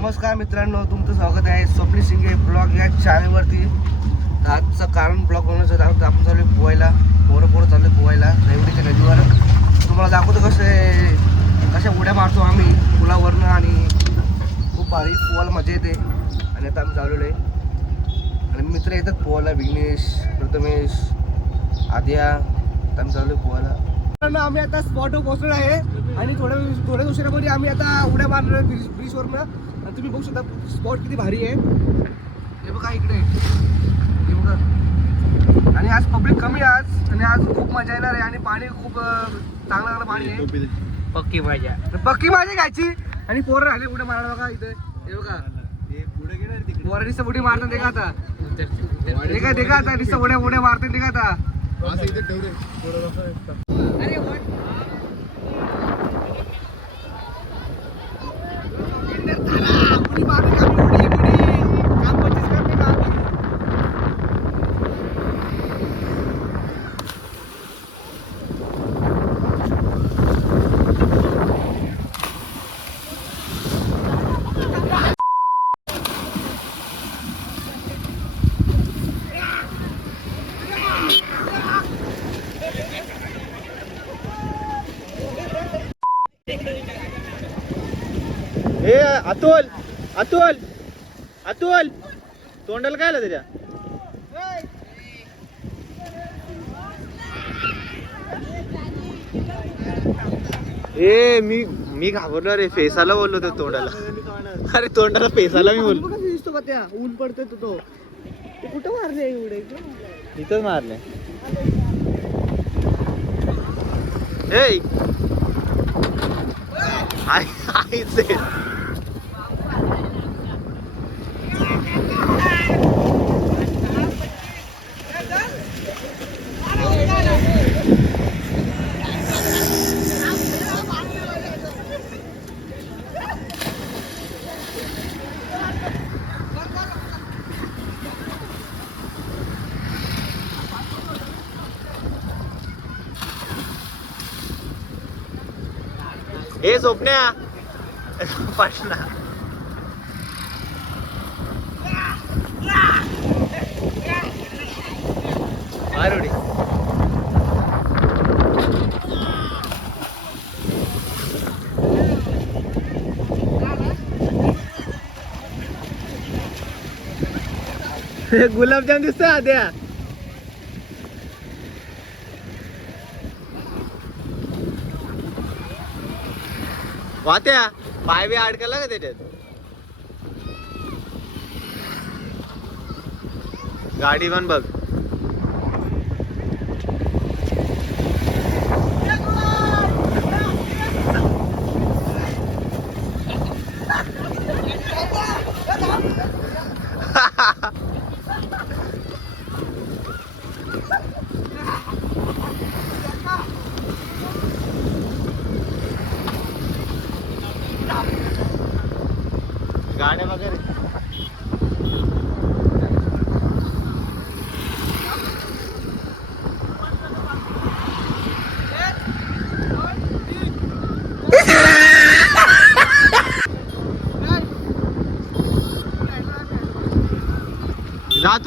नमस्कार मित्रांनो तुमचं स्वागत आहे स्वप्नी शिंगे ब्लॉग या चॅनलवरती आजचं कारण ब्लॉग बनवायचं आहोत आपण चालू आहे पोहायला. पोरं पोरं चालू आहे पोहायला रेवडीच्या नदीवर तुम्हाला दाखवतो कसे कशा उड्या मारतो आम्ही पुलावरनं आणि खूप भारी पोहायला मजा येते. आणि आता आम्ही चाललेलो आहे आणि मित्र येतात पोहायला विघ्नेश प्रथमेश आद्या. आता आम्ही चाललो आहे पोहायला. मित्रांनो, आम्ही आता स्पॉटवर पोहोचलो आहे. आणि थोड्या थोड्या उशिरामध्ये आम्ही आता उड्या मारणार ब्रिज ब्रिजवरनं. तुम्ही बघू शकता स्पॉट किती भारी आहे. हे बघा इकडे. हे बघा आणि आज पब्लिक कमी आहे आज. आणि आज खूप मजा येणार आहे. आणि पाणी खूप चांगलं चांगलं पाणी आहे. पक्की मजा. तर पक्की मजा घ्यायची आणि पोरं राहिले उड्या मारायला बघा इथे. हे बघा. पोरं नुसतं उडी मारतात ते का आता. नुसतं उड्या उड्या मारतात ते का आता उडी मारली का आम्ही, उडी, उडी. काम पच्चीस करते का आम्ही? हे अतुल अतुल अतुल. तोंडाला काय आलं त्याच्या? ए मी मी घाबरलो रे फेसाला बोललो ते तोंडाला. अरे तोंडाला फेसाला मी बोललो. दिसतो का त्या? ऊन पडतोय तो तो. ते कुठं मारले एवढे? इथंच मारले. ए आई- आईच. ए स्वप्न्या पाटणा मारुडी गुलाबजाम दिसत आद्या. वात्या पाय बी अडकला का त्याच्यात? गाडी पण बघ.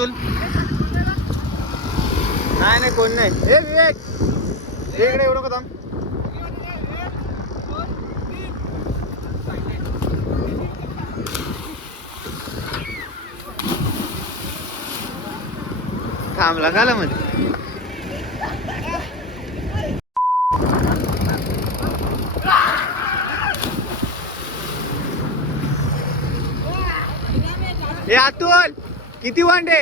रातुल नाही नाही कोण नाही. ए विवेक. ये इकडे एवढं का थांबला काला मध्ये? ए अतुल. किती वांडे?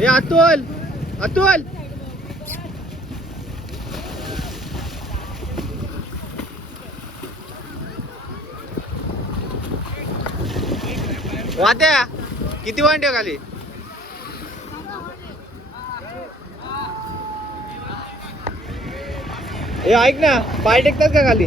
ए अतुल अतुल. वाट्या किती वांडे खाली? हे ऐक ना पाय टेकतात का खाली?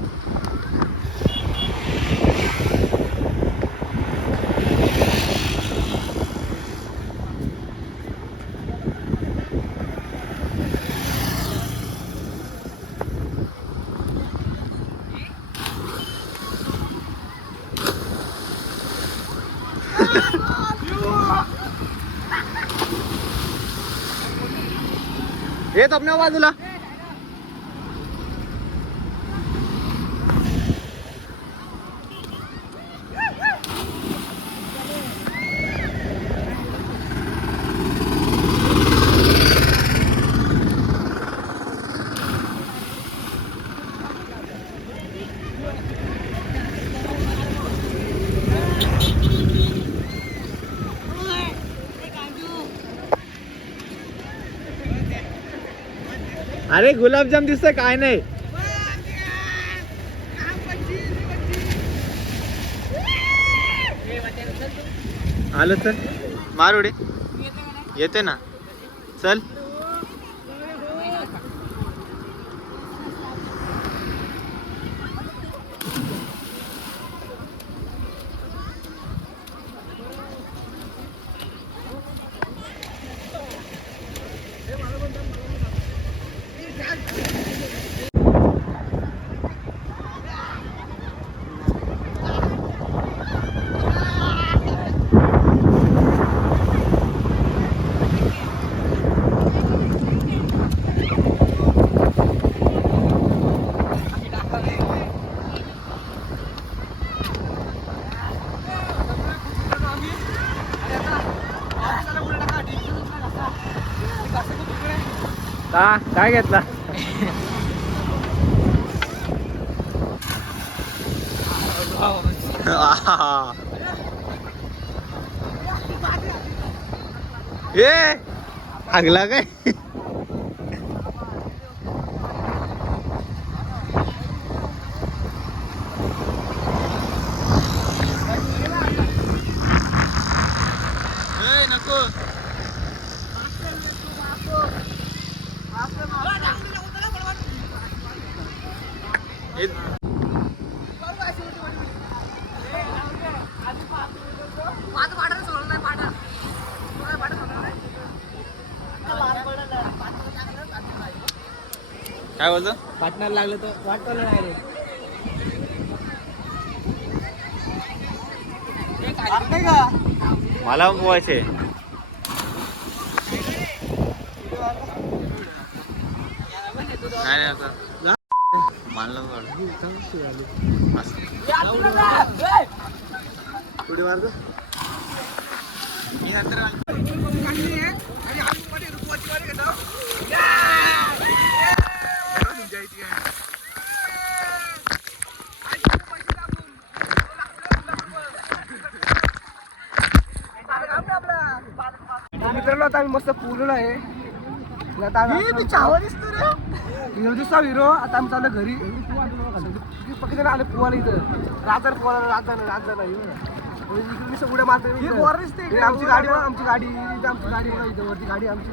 येत आपल्या बाजूला अरे गुलाबजाम दिसतंय काय नाही. आलं तर मारुडे येते ना. चल. का काय घेतला? ए हागला काय ए, नको ए, काय बोलतो? पार्टनर लागलं तर वाटतं नाही रे मला पण पोवायचे नाही आता. असं. पुढे मार्ग मी नंतर आलो. मित्रांनो आता आम्ही मस्त पूर्ण आहे. हिरो दिसतो हिरो आता आम्ही चाललो घरी. पक्की जण आले पोवाला इथं. राजर पोवाला राजधान राजधान इकडे उड्या मारते आमची गाडी आमची गाडी इथं आमची गाडी इथं वरती गाडी आमची.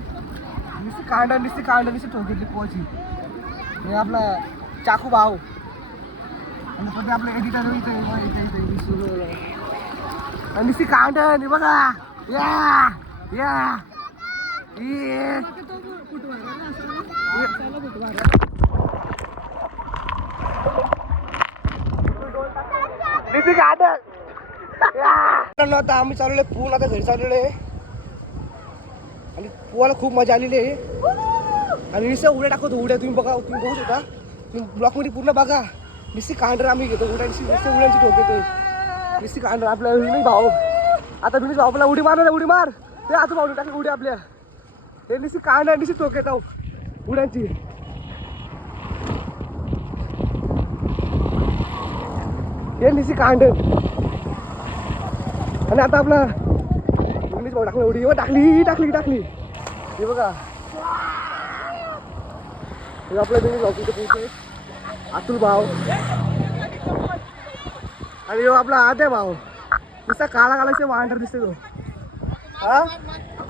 नुसती कांड नुसती कांड नुसती ठोकीतली पोवाची आपला चाकू भाव आणि पण आपलं एडिटर इथं नुसती कांड बघा. या या ये. नुसती कांड मित्रांनो, आता आम्ही चालवले आहे पूल आता घरी चाललेलो आहे आणि पोहायला खूप मजा आलेली आहे. आणि नुसतं उड्या टाकतो उड्या तुम्ही बघा तुम्ही बघू शकता. तुम्ही ब्लॉकमध्ये पूर्ण बघा. नुसती कांडर आम्ही घेतो उड्यांची नुसती उड्यांची ठोक येतोय नुसती कांडर आपल्या विनोद भाऊ. आता विनोद भाऊ आपला उडी मार उडी मार. ते आता भाऊ टाकली उडी आपल्या. हे नुसती कांड नुसती ठोक येतो उड्यांची. हे नुसती कांड. आणि आता आपला इंग्लिश भाऊ टाकला उडी. हो, टाकली टाकली टाकली. हे बघा. हे आपल्या इंग्लिश भाऊ तिथे पोहोचतोय अतुल भाव आणि ह्यो आपला आद्या भाव नुसता काळा काळाचे वांडर दिसते तो. हा? तर मित्रांनो आता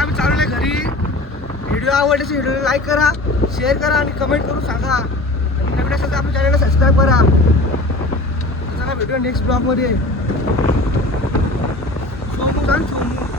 आम्ही चाललोय घरी. व्हिडिओ आवडल्यास व्हिडिओला लाईक करा शेअर करा आणि कमेंट करून सांगा. नवीन असेल तर आपल्या चॅनलला सबस्क्राईब करा. तर चला व्हिडिओ नेक्स्ट ब्लॉगमध्ये सोमू सांग सोमू